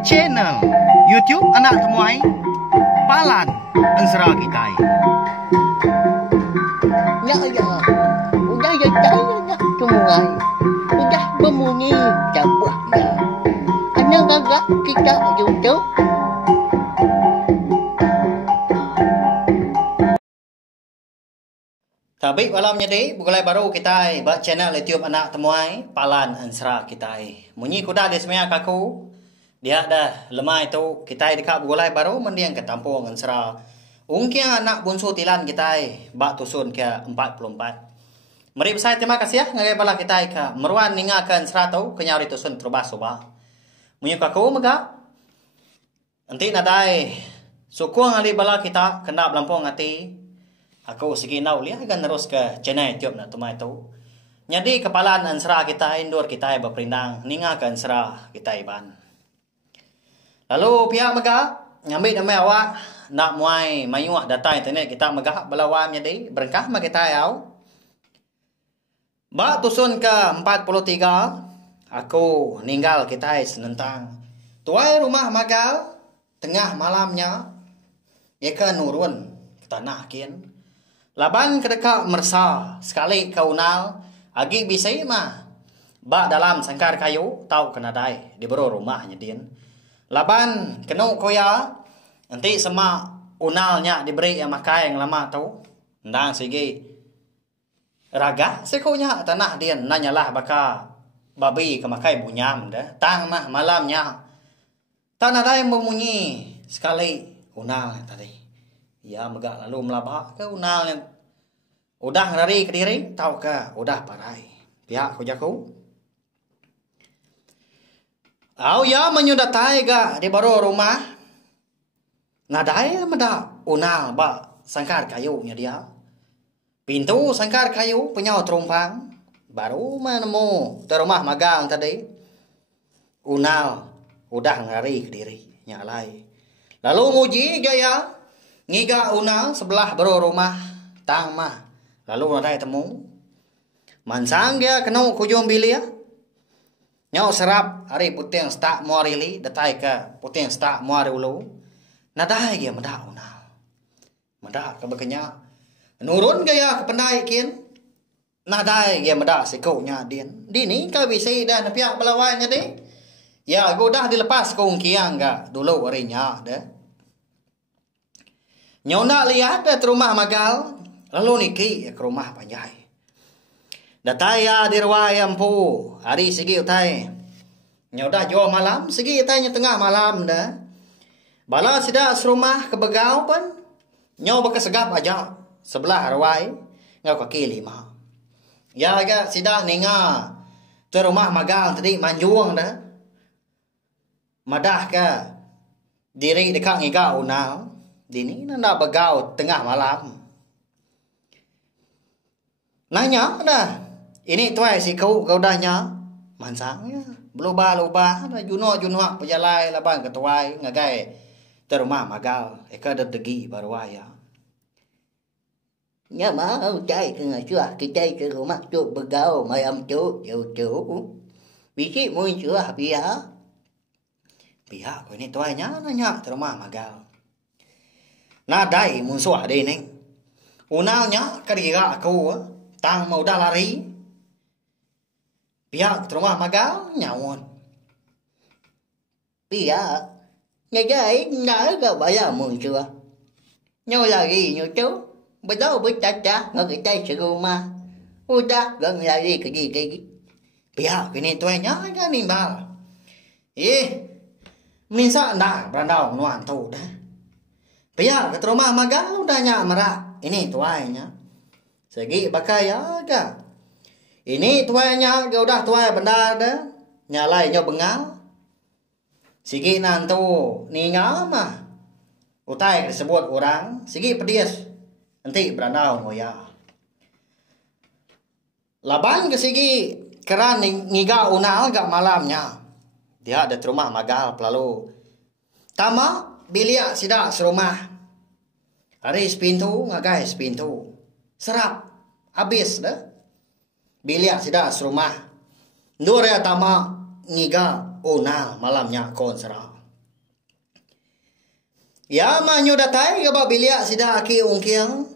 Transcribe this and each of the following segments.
Channel YouTube anak temuai Palan Ansara kita. Ya ya, udah ya saya temuai, udah berbunyi cabutnya. Anak gagak kita YouTube. Tapi malam jadi bukulai baru kita buat channel YouTube anak temuai Palan Ansara kita. Munyi kuda di semua kaku. Dia dah lemah itu kita dekat bukulai baru mendiang ke tampung Ansara. Ungkian anak bungsu tilan kita bak tusun ke 44. Mari besar terima kasih ya ngagai bala kita ke meruan ninga ke Ansara tu kenyari tusun terubah soba. Munyi kaku mega. Nanti nadai sukung ali bala kita kena belampung hati. Aku segi nau lihat kan terus ke channel YouTube nak tumai tu. Jadi kepalaan Ansara kita indur kita berperindang ninga ke Ansara kita iban. Lalu pihak mega ngambil nama awak nak muai mayuak data internet kita mega belawan jadi berkah mak kita yau. Ba tusun ke 43 aku ninggal kita senentang. Tuai rumah magal tengah malamnya eka nurun ke tanah kian. Laban kedekak mersa sekali kaunal agi bisai mah ba dalam sangkar kayu tau kenadai di bero rumahnya din. Laban kenu koya nanti sama unalnya diberi yang makai yang lama tau ndang sigi raga sekonya tanah din nanyalah baka babi ke makai bunyam dah tang mah malamnya tanadai memunyi sekali unal tadi. Ya megak lalu melabak ke unal yang udah lari ke diri tahu ke udah parai pihak kujaku au ya menyudatai ga di baru rumah nadai meda unal ba sangkar kayunya dia pintu sangkar kayu penyau terumpang baru menemu di rumah magang tadi unal udah lari ke diri nyalai lalu muji gaya ngiga unal sebelah baru rumah tang mah lalu ada temu mansang dia kena kujung bilia nyau serap hari putih yang stak muarili datai ke putih yang stak muari ulu nadai dia meda unal meda ke bekenya nurun gaya ke pendai kian nadai dia meda sikunya din dini ka bisi dan pihak belawan jadi ya aku dah dilepas ke ungkiang ga dulu harinya dah. Nyona lihat ke rumah magal, lalu niki ke rumah panjai. Dataya di ruang pu, hari segi utai. Nyoda jauh malam, segi utainya tengah malam dah. Bala sida serumah ke begau pun, nyoba kesegap aja sebelah ruai, ngau kaki 5. Ya agak sida ninga ke rumah magal tadi manjuang dah. Madah ke diri dekat ngiga unal. Dini nanda begau tengah malam. Nanya dah. Ini tuai si kau dahnya. Mansangnya. Berubah-ubah. Juno-juno pejalai laban ke tuai. Ngagai terumah magal. Eka degi baru ya. Ya mau cai ke ngasuh kita ke rumah tu begau mayam tu jauh-jauh. Bisi muncul pihak. Pihak ko ini tuainya nanya terumah magal. Nadai musuh ada ini. Unalnya keriga aku tang mau dah lari. Pihak rumah magal nyawon. Pihak ngagai nggak gak bayar musuh. Nyaw lagi nyucu. Betul bercaca ngagai ke rumah. Udah gak lari ke gigi. Pihak ini tuanya kan nimbal. Minsa ndak berandau nuan tu dah. Pihak ke rumah magal udahnya merak. Ini tuainya. Segi pakai ya. Ini tuainya udah tuai benar dah. Nyalai nyo bengal. Segi nantu ningal mah. Utai disebut orang. Segi pedias. Nanti berandau ngoya. Laban ke segi keran ngiga unal gak malamnya. Dia ada rumah magal lalu. Tama bilia sida serumah. Hari sepintu ngagai sepintu. Serap habis dah. Bilia sida serumah. Ndur ya tama ngiga una malamnya konsra. Ya manyo datai ga bilia sida aki ungkiang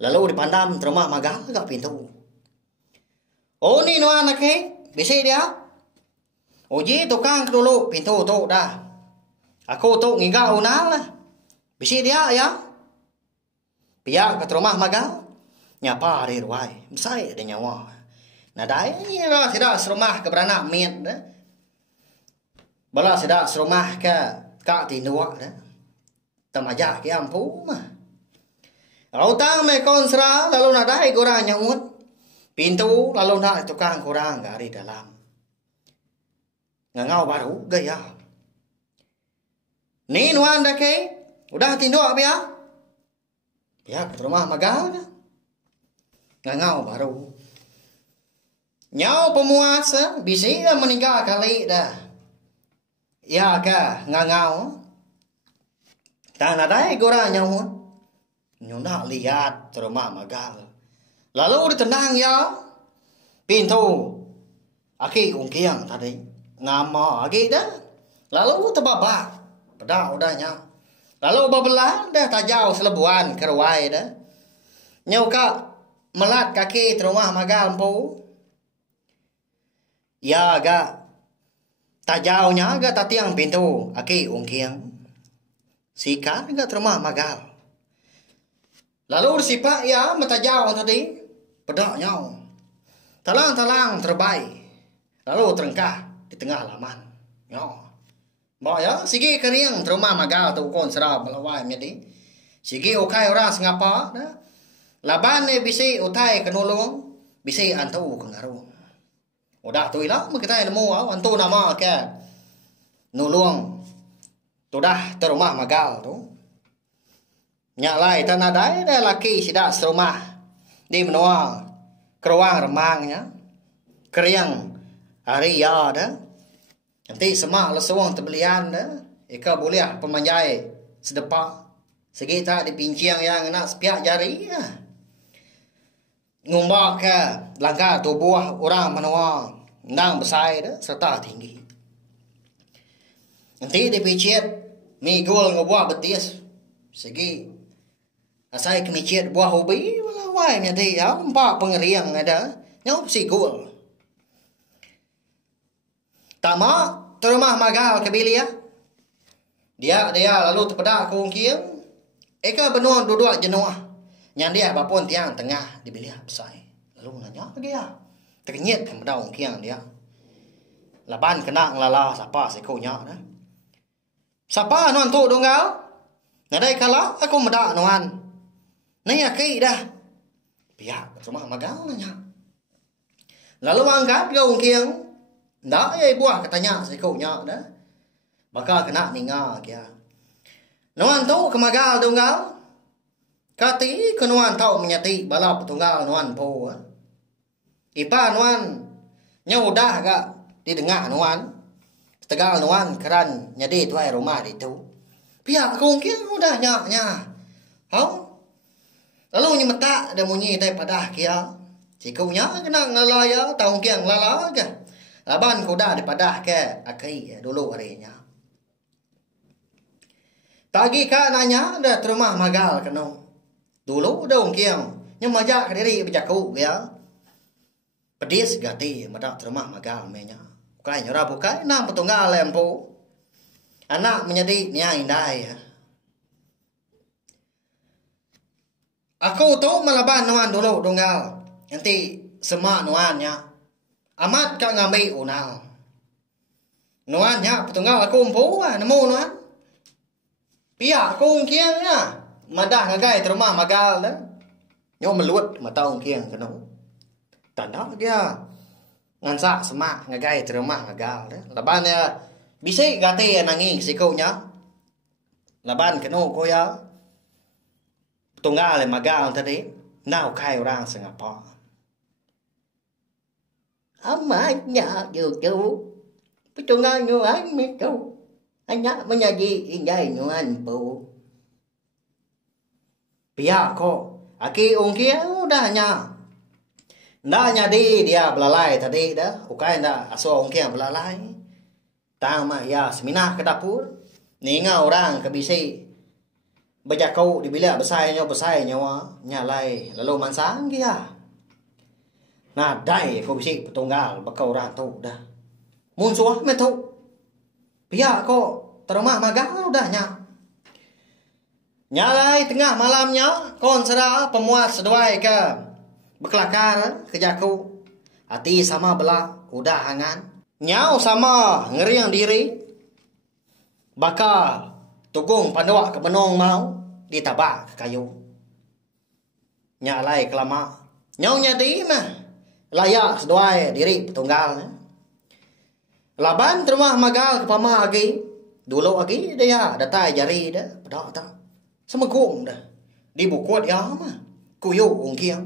lalu dipandam terumah magal ga pintu. Oh ni nuanake bisi dia. Oji tukang dulu pintu tu dah. Aku tu ngiga una lah. Bisi dia ya. Pihak ke terumah magal nyapa hari ruai. Mesai ada nyawa. Nah dai lah sida serumah ke beranak miet dah. Bala sida serumah ke kak tinduak dah. Tamaja ke ampu mah. Autang me konsra lalu nadai korang nyamut. Pintu lalu nak tukang korang gari dalam. Ngangau baru gaya. Ni nuan dah ke? Udah tinduk ya? Ya ke rumah magal dah. Ngangau baru. Nyau pemuas bisi meninggal kali dah. Ya ke ngangau. Tak nadai korang nyamut. Nyunda lihat rumah magal. Lalu ditendang ya. Pintu. Aki ungkiang tadi. Nama aki dah. Lalu terbabak. Pedak udahnya. Lalu babelah dah tajau selebuan keruai dah. Nyauka melat kaki rumah magal empu. Ya agak. Tajaunya agak tatiang pintu. Aki ungkiang. Sikat agak rumah magal. Lalu disipak ya metajau tadi. Pedak nyau. Talang-talang terbaik. Lalu terengkah di tengah laman. Nyau. Bawa ya. Sigi keriang rumah magal tu kon serap melawai menjadi. Sigi okai orang sengapa. Laban ni bisi utai kenulung. Bisi antu kengarung. Udah tu ilah. Kita nemu antu nama ke. Nulung. Tu dah terumah magal tu. Nyalai tanadai dah laki sidak serumah. Di menua keruang remangnya. Keriang hari ya dah. Nanti semak lesuang terbelian dah. Ika boleh pemanjai sedepak. Segi tak dipinciang yang nak sepiak jari ya. Ngumbak ke langkah tubuh orang menua. Nang besar dah serta tinggi. Nanti dipicit migul ngebuah betis. Segi asai kemicit buah ubi walawai nanti ya empat pengeriang ada. Nyau sigul. Tama terumah magal kebilia. Dia lalu terpedak ke ungkiang. Eka benua duduk jenuah. Yang dia bapun tiang tengah di bilia besar. Lalu nanya lagi ya. Terkenyit ke bedau ungkiang dia. Laban kena ngelala siapa sekonya dah. Siapa nuan tu donggal? Nadai kala aku medak nuan. Naya kei dah. Pihak rumah magal nanya. Lalu angkat ke ungkiang. Ndak ya buah katanya sekonya dah. Maka kena ninga kia. Nuan tu ke magal donggal. Kati ke nuan tau menyati balap tunggal nuan po. Ipa nuan nyaudah gak didengar nuan. Tegal nuan keran nyadi tuai rumah itu. Pihak kongkiang udah nyaknya. Hau? Lalu nyemetak ada munyi daripada kia. Cikunya kena ngalaya tahun kiang lala ke. Laban kuda daripada ke akai dulu harinya. Tagi ka nanya ada rumah magal kena. Dulu daun kiang. Nyemajak diri berjaku ya. Pedis gati madak rumah magal menya. Bukai nyora bukai nang petunggal lempo. Anak menjadi niang indai. Aku tu melaban nuan dulu donggal. Nanti semak nuannya. Amat kak ngambil unal. Nuannya petunggal aku umpu nemu nuan. Pihak aku ungkiang ya. Madah ngagai terumah magal dah. Nyo meluat mata ungkiang kena. Tanda dia. Ngansak semak ngagai terumah magal dah. Laban ya bisa gati nanging sikunya. Laban kena ko ya. Tunggal magal tadi. Nau kai orang sengapa. Amatnya cucu. Petunggal nyuan itu. Hanya menjadi indah nyuan po. Pihak ko. Aki ungkiang udahnya. Ndak nyadi dia belalai tadi dah. Ukai ndak aso ungkiang belalai. Tang mah ya seminah ke dapur. Ninga orang ke bisi. Berjakau di bilik besar nyawa. Nyalai lalu mansang dia. Nah dai ko bisi petunggal bakau orang tu dah. Mun suah me tu. Pihak ko terumah magal dah nya. Nyalai tengah malamnya kon sera pemuas seduai ke berkelakar ke jaku. Hati sama belah udah hangan. Nyau sama ngeriang diri. Bakal tugung pandawak ke benong mau ditabak ke kayu. Nyalai kelama. Nyau nyadi mah layak seduai diri petunggal. Laban terumah magal ke pama lagi. Dulu lagi dia datai jari dah. Pedak tak. Semegong dah. Di buku dia mah. Kuyu ungkiang.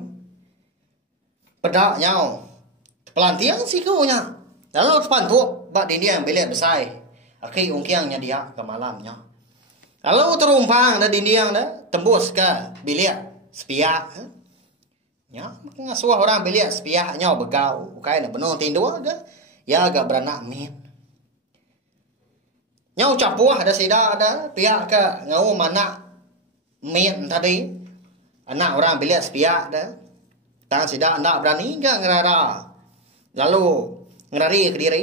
Pedak nyau. Pelantiang sih kau nya. Lalu depan tu bak dia bilik besar. Aki ungkiangnya dia ke malamnya. Lalu terumpang dah dindiang dah tembus ke bilik sepiak. Ya, ngasuh orang bilik sepiak nyau begau. Bukai nak benar tindu ke. Ya agak beranak min. Nyau capuah ada sida ada pihak ke ngau mana min tadi. Anak orang bilik sepiak dah. Tang sida nak berani ke ngerara. Lalu ngerari ke diri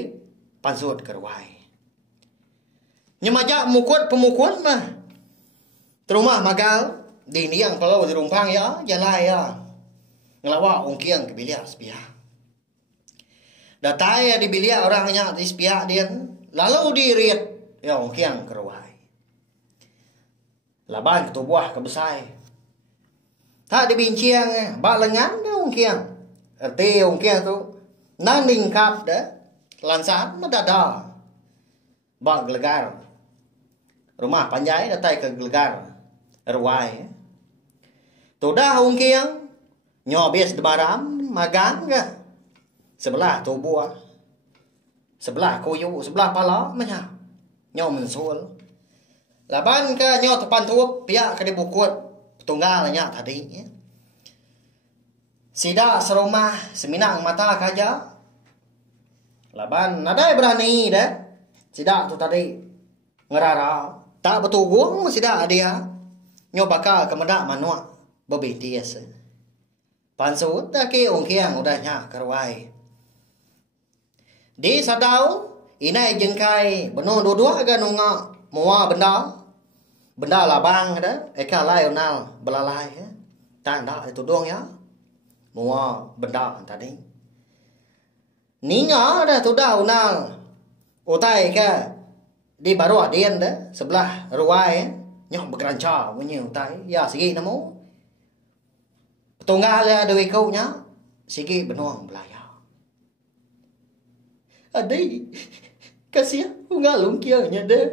pansut ke ruai. Nyemajak mukut pemukut mah. Terumah magal di niang kalau dirumpang ya jalai ya. Ngelawa ungkiang ke bilik sepiak. Datai di bilik orangnya di sepiak dia. Lalu diriat ya ungkiang ke ruai. Laban ketubuh ke besai. Tak dibinciang bak lengan dah ungkiang. Erti ungkiang tu nan lingkap dah lansat medada. Bak gelegar. Rumah panjai datai ke gelegar ruai. Tu dah ungkiang nyobis debaram magang ke. Sebelah tubuh. Sebelah kuyu, sebelah pala macam. Nyaw mensul. Laban ke nyaw tepan tubuh pihak ke dibukut tunggalnya tadi. Sida serumah seminang mata kaja. Laban nadai berani dah. Sida tu tadi ngerara. Tak betugung sida dia. Nyaw bakal kemedak manua bebetias. Pansut dah ke ungkiang udahnya kerwai. Di sadau inai jengkai benar dua-dua ke nunga mua benda labang dah eka lai onal belalai tanda itu doang ya mua benda tadi ninga dah tu dah onal utai ke di baru adien dah sebelah ruai nyok bergeranca bunyi utai ya segi namo tunggal ya dewi kau nya segi benuang belaya. Adai, kasih ungalung kianya deh.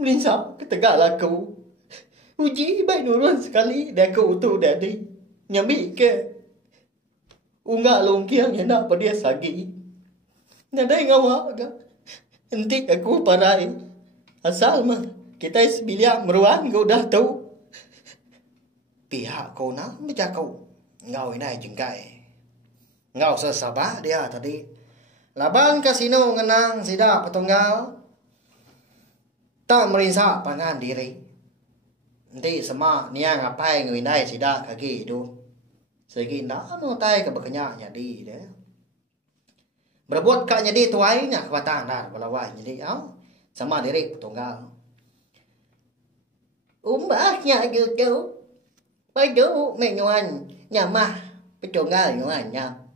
Melinsa ketegak laku. Uji baik nurun sekali dah kau tu dah di. Nyambi ke. Ungalung kianya nak pada sagi. Nadai ngawak ke. Nanti aku parai. Asal mah kita sebilia meruan kau dah tahu. Pihak kau nak macam kau. Ngau ini jengkai. Ngau sesabah dia tadi. Laban kasino ngenang sida petunggal. Tak merinsak pangan diri. Nanti semak niang ngapai nguinai sida kaki itu. Segi nak no tai ke berkenyak jadi deh. Berbuat kak jadi tuai nya kebatang dah belawai jadi au sama diri petunggal. Umbahnya gitu. Padu menyuan nyamah petunggal nyuannya.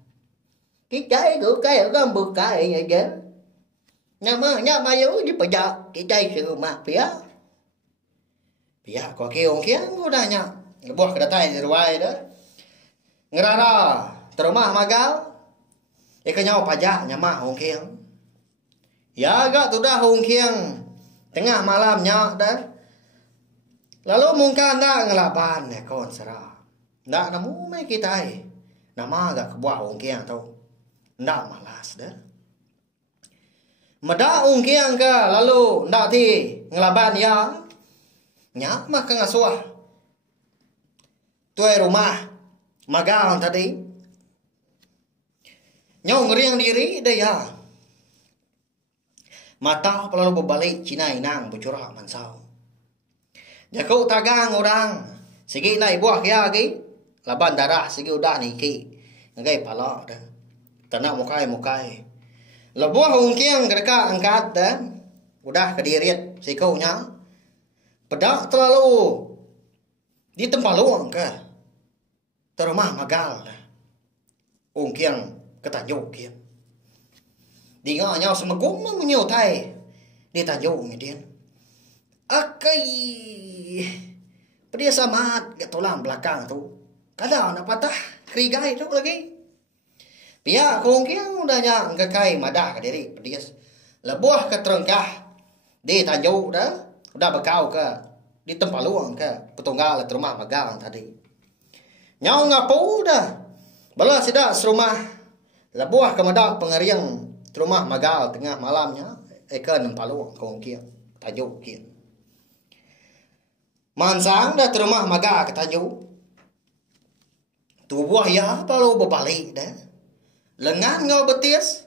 Kita itu kayak kan buka aja. Nyama yo di pajak kita itu mah pia. Pia kok kiong kiang udahnya. Lebuh kedatai di ruai dah. Ngerara terumah magal. Ikanyau pajak nyama hongkiang. Ya agak tu dah hongkiang. Tengah malamnya dah. Lalu mungkin dah ngelaban kon serah. Ndak namu mai kita nama agak kebuah hongkiang tau. Ndak malas dah. Meda ungkiang ke lalu ndak ti ngelaban ya. Nyak mah ke ngasuah. Tuai rumah magang tadi. Nyong ngeriang diri dah ya. Mata lalu berbalik Cina inang bercorak mansau. Jakau tagang orang. Segi naik buah kia lagi. Laban darah segi udah ni ki. Ngagai pala dah. Tanah mukai. Lebuah ungkiang mereka angkat dah. Udah kediriat sikaunya. Pedak terlalu di tempat luang ke. Terumah magal dah. Ungkiang ketanjuk kia. Đi ngõ nhau mà cũng có nhiều thầy đi ta dụ người điên akai dia sama gak tulang belakang tu kada nak patah krigai tu lagi pihak kongkiang udah nyang kekai madah ke diri dia lebuah ke terengkah di tanjung dah udah bekau ke di tempat luang ke petunggal rumah magang tadi nyau ngapu dah bala sidak serumah lebuah ke madah pengeriang rumah magal tengah malamnya ikan nempalu kongkiang tajuk kian mansang dah rumah magal ke tajuk tubuh ya palu berbalik dah lengan ngau betis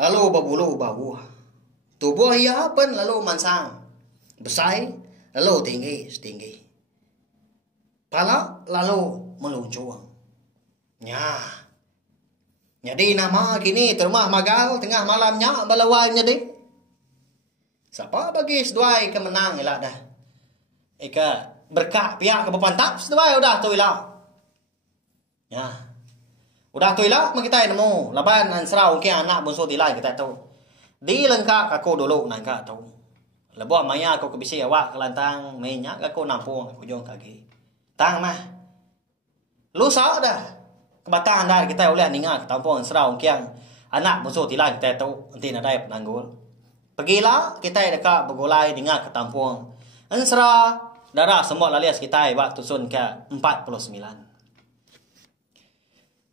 lalu berbulu bawah tubuh ya pun lalu mansang besai lalu setinggi pala lalu meluncur nya. Jadi nama kini terumah magal tengah malamnya balawai jadi. Siapa bagi seduai kemenang ilah dah. Eka berkah pihak ke pepantap seduai udah tu ilah. Ya. Udah tu ilah kita nemu laban ansrau ke anak bungsu dilai kita tu. Di lengkap aku dulu nangka tu. Lebuah maya aku kebisi awak kelantang minyak aku nampung aku jong kaki. Tang mah. Lu sah dah. Kebataan dah kita oleh ningat tampon serau kiang anak musuh tilang kita tu nanti nak dapat nanggul. Pergilah kita dekat bergolai dengan ketampung. Ensra darah semua lalias kita waktu sun ke 49.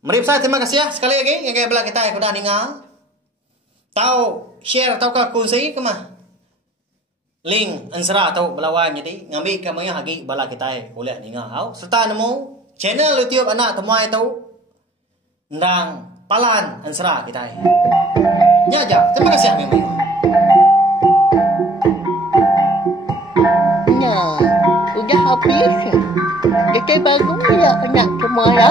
Mari saya terima kasih ya sekali lagi yang kaya belah kita yang sudah dengar. Tahu share atau ke kunci ke mah. Link ensra atau belawan jadi ngambil ke mana lagi bala kita oleh dengar. Serta nemu channel YouTube anak temuai tu. Ndang palan ansra kita. Ya, terima kasih memang. Nah, sudah habis. Jadi bagus ya anak semua ya.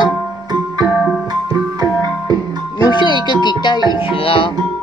Musuh itu kita Islam.